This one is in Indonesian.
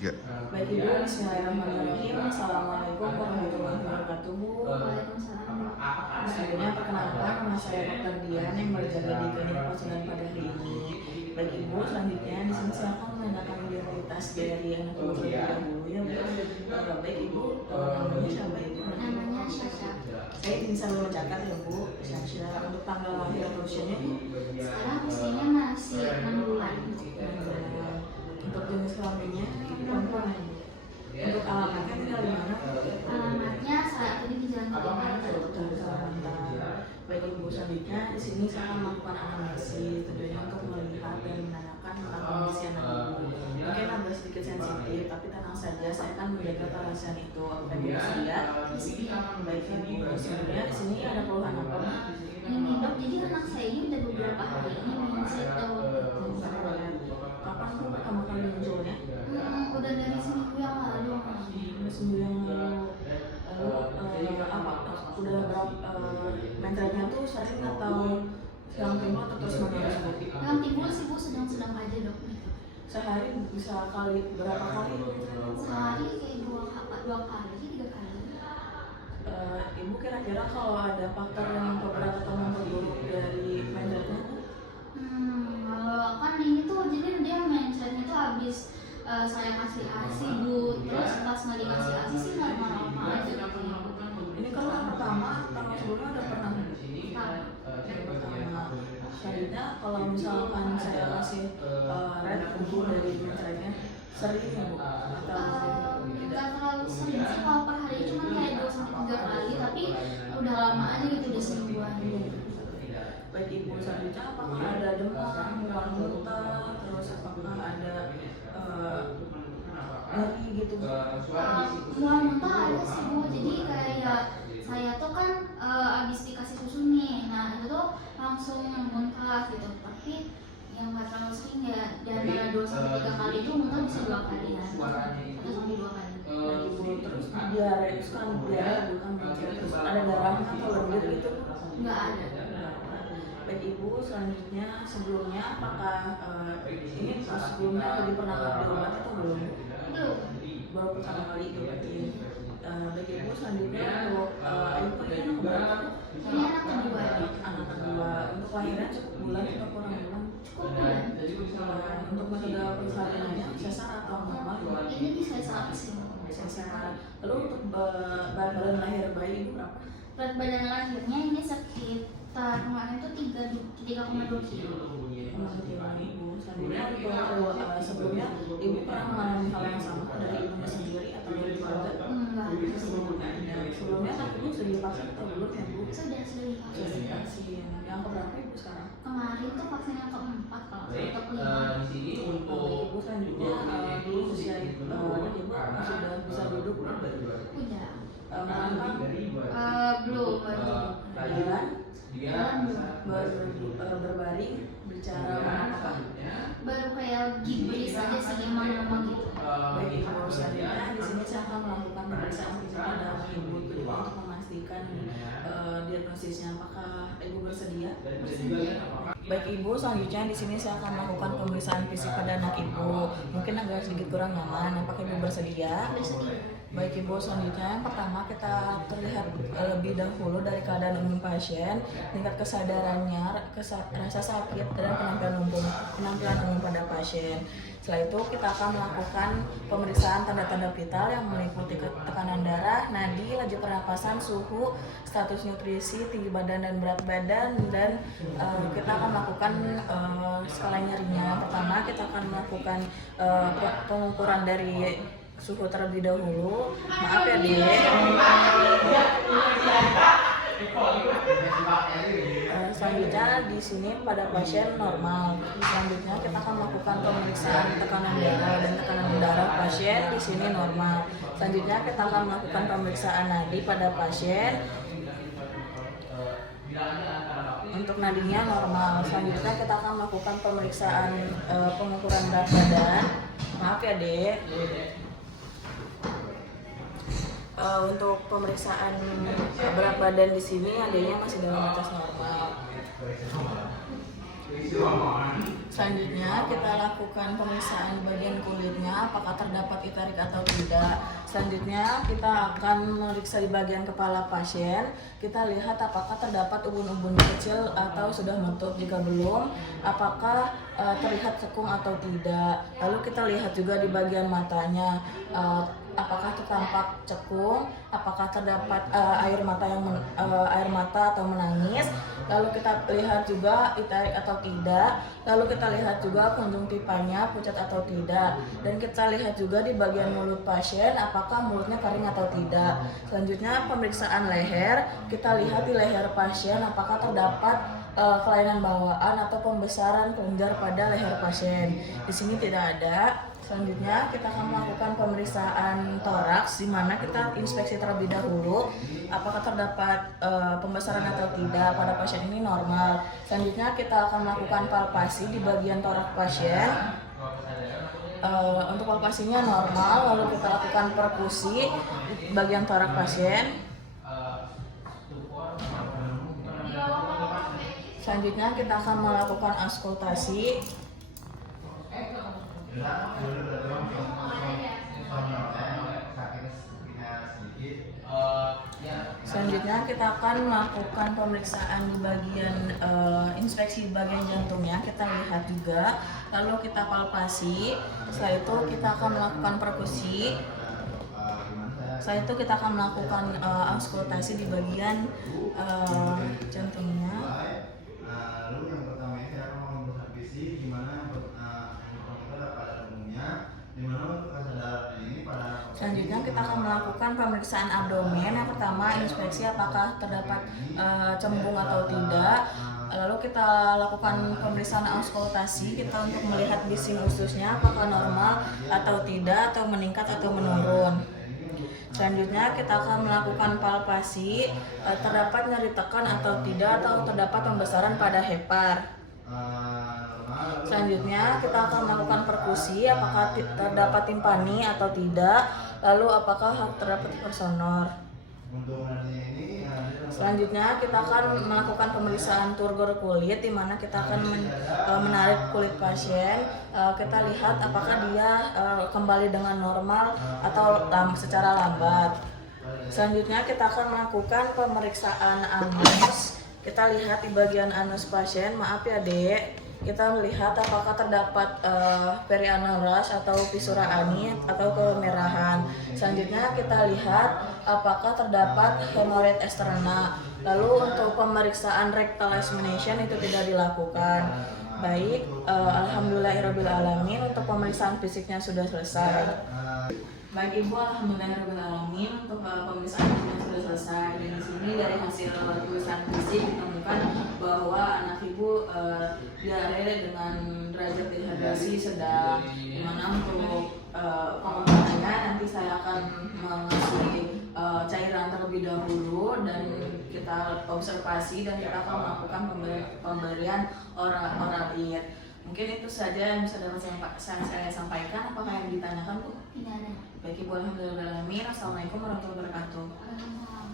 Ya. Baik Ibu, bismillahirrahmanirrahim. Assalamualaikum warahmatullahi wabarakatuh. Waalaikumsalam. Sebelumnya perkenalkan, nama saya Dr. Dian yang berjaga di klinik Pasundan pada hari ini. Baik Ibu, selanjutnya di sini saya akan menanyakan identitas dari anak Ibu terlebih dahulu ya Bu. Baik Ibu, namanya siapa Ibu? Namanya Syasha. Saya izin sambil mencatat ya Bu. Syasha, untuk tanggal lahir dan usianya Bu? Sekarang usianya masih 6 bulan. Untuk jenis kelaminnya perempuan. Untuk alamatnya tinggal di mana? Alamatnya saat ini di Jalan Kalimantan. Baik Ibu, selanjutnya di sini saya akan melakukan anamnesis tentunya untuk melihat dan menanyakan tentang kondisi anak Ibu. Mungkin agak sedikit sensitif, tapi tenang saja, saya akan menjaga kerahasiaan itu. Apa Ibu bersedia? Baik Ibu, sebenarnya di sini ada keluhan apa? Ini dok, jadi anak saya ini udah beberapa hari ini mindset Kapan Bu pertama kali munculnya? udah dari seminggu yang lalu. Seminggu yang lalu. Lalu apa? Udah berapa? Mentalnya tuh sering atau yang timbul atau terus menerus Bu? Yang timbul sih Bu sedang-sedang aja dok. Sehari bisa berapa kali? Sehari kayak dua kali, 3 kali. Ibu kira-kira kalau ada faktor yang memperberat atau memperburuk dari mentalnya? Kalau kan ini tuh jadi dia mindsetnya tuh habis saya kasih ASI Bu, terus pas nggak dikasih ASI sih normal-normal aja gitu. Ini kalau yang pertama, tahun sebelumnya udah pernah? Yang pertama. Selanjutnya kalau misalkan saya kasih red Bu dari mentalnya sering ya Bu? Atau Nggak terlalu sering sih kalau per hari cuma kayak 2-3 kali, tapi udah lama aja gitu, udah semingguan. Baik Ibu, selanjutnya apakah ada demam, mual muntah, terus apakah ada nyeri gitu? Mual muntah ada sih Bu, jadi kayak saya tuh kan abis dikasih susu nih, nah itu tuh langsung muntah gitu, tapi yang nggak terlalu sering ya, di antara 2-3 kali itu muntah bisa 2 kali ya, 1-2 kali. Baik Ibu, terus diare itu kan diare bukan mencret, terus ada darahnya atau lendir gitu? Nggak ada. Baik Ibu, selanjutnya sebelumnya apakah ini sebelumnya tadi pernah diobati atau belum? Belum. Baru pertama kali itu berarti. Baik Ibu, selanjutnya untuk Ibu ini anak berapa? Ini anak kedua. Anak kedua. Untuk lahiran cukup bulan atau kurang bulan? Cukup bulan. Untuk metode persalinan sesar atau normal? Ini bisa saat sih. Sesar. Lalu untuk berat badan lahir bayi Ibu berapa? Berat badan lahirnya ini sekitar kemarin tuh 3,2 kilo. Ibu, selanjutnya untuk sebelumnya Ibu pernah mengalami hal yang sama dari ibunya sendiri atau dari keluarga? Enggak. Sebelumnya kan Ibu sudah divaksin atau belum ya Bu? Sudah Sudah divaksin. divaksin. Yang keberapa Ibu sekarang? Kemarin tuh vaksin yang keempat kalau untuk Di 5. sini untuk Ibu selanjutnya dulu usia Ibu sudah bisa duduk? Udah. Melangkah? Belum. Jalan? Belum. Berbaring? Bicara apa? Baru kayak gibris aja sih emang gitu. Baik Ibu, selanjutnya di sini saya akan melakukan pemeriksaan fisik pada Ibu untuk memastikan diagnosisnya. Apakah Ibu bersedia? Baik Ibu, selanjutnya di sini saya akan melakukan pemeriksaan fisik pada anak Ibu. Mungkin agak sedikit kurang nyaman. Apakah Ibu bersedia? Bersedia. Baik Ibu, selanjutnya yang pertama kita terlihat lebih dahulu dari keadaan umum pasien, tingkat kesadarannya, rasa sakit dan penampilan umum pada pasien. Setelah itu kita akan melakukan pemeriksaan tanda-tanda vital yang meliputi tekanan darah, nadi, laju pernapasan, suhu, status nutrisi, tinggi badan dan berat badan, dan kita akan melakukan skala nyerinya. Pertama kita akan melakukan pengukuran dari suhu terlebih dahulu. Maaf ya Dek. Selanjutnya di sini pada pasien normal. Selanjutnya kita akan melakukan pemeriksaan tekanan darah dan tekanan darah pasien di sini normal. Selanjutnya kita akan melakukan pemeriksaan nadi pada pasien. Untuk nadinya normal. Selanjutnya kita akan melakukan pemeriksaan pengukuran berat badan. Maaf ya Dek. Untuk pemeriksaan berat badan di sini adanya masih dalam batas normal. Selanjutnya kita lakukan pemeriksaan di bagian kulitnya apakah terdapat itarik atau tidak. Selanjutnya kita akan memeriksa di bagian kepala pasien. Kita lihat apakah terdapat ubun-ubun kecil atau sudah menutup. Jika belum, apakah terlihat cekung atau tidak. Lalu kita lihat juga di bagian matanya, apakah tampak cekung, apakah terdapat air mata atau menangis. Lalu kita lihat juga itarik atau tidak. Lalu kita lihat juga konjungtivanya pucat atau tidak. Dan kita lihat juga di bagian mulut pasien apakah mulutnya kering atau tidak. Selanjutnya pemeriksaan leher. Kita lihat di leher pasien apakah terdapat kelainan bawaan atau pembesaran kelenjar pada leher pasien. Di sini tidak ada. Selanjutnya kita akan melakukan pemeriksaan toraks, di mana kita inspeksi terlebih dahulu apakah terdapat pembesaran atau tidak. Pada pasien ini normal. Selanjutnya kita akan melakukan palpasi di bagian toraks pasien. Untuk palpasinya normal, lalu kita lakukan perkusi di bagian toraks pasien. Selanjutnya kita akan melakukan auskultasi. Selanjutnya kita akan melakukan pemeriksaan di bagian inspeksi di bagian jantungnya. Kita lihat juga, lalu kita palpasi. Setelah itu kita akan melakukan perkusi. Setelah itu kita akan melakukan auskultasi di bagian jantungnya. Lalu yang pertama ini saya akan memberikan visi di mana pada umumnya, di mana untuk kesadaran ini pada. Selanjutnya kita akan melakukan pemeriksaan abdomen. Yang pertama inspeksi apakah terdapat cembung atau tidak. Lalu kita lakukan pemeriksaan auskultasi kita untuk melihat bising ususnya apakah normal atau tidak, atau meningkat atau menurun. Selanjutnya kita akan melakukan palpasi terdapat nyeri tekan atau tidak, atau terdapat pembesaran pada hepar. Selanjutnya kita akan melakukan perkusi apakah terdapat timpani atau tidak, lalu apakah terdapat hipersonor. Selanjutnya kita akan melakukan pemeriksaan turgor kulit, di mana kita akan menarik kulit pasien. Kita lihat apakah dia kembali dengan normal atau secara lambat. Selanjutnya kita akan melakukan pemeriksaan anus. Kita lihat di bagian anus pasien, maaf ya dek, kita melihat apakah terdapat perianal rash atau fisura ani atau kemerahan. Selanjutnya kita lihat apakah terdapat hemorrhoid eksterna. Lalu untuk pemeriksaan rectal examination itu tidak dilakukan. Baik, alhamdulillahirobbilalamin, untuk pemeriksaan fisiknya sudah selesai. Baik Ibu, alhamdulillahirobbilalamin, untuk pemeriksaan fisiknya sudah selesai. Dan di sini dari hasil pemeriksaan fisik ditemukan bahwa anak Ibu diare dengan derajat dehidrasi sedang, dimana untuk pengembangannya nanti saya akan mengasih cairan terlebih dahulu dan kita observasi dan kita akan melakukan pemberian oral-oral. Mungkin itu saja yang bisa dapat saya sampaikan. Apakah yang ditanyakan Bu? Tidak ada. Baik Ibu, alhamdulillahirobbilalamin. Assalamualaikum warahmatullahi wabarakatuh. Waalaikumsalam.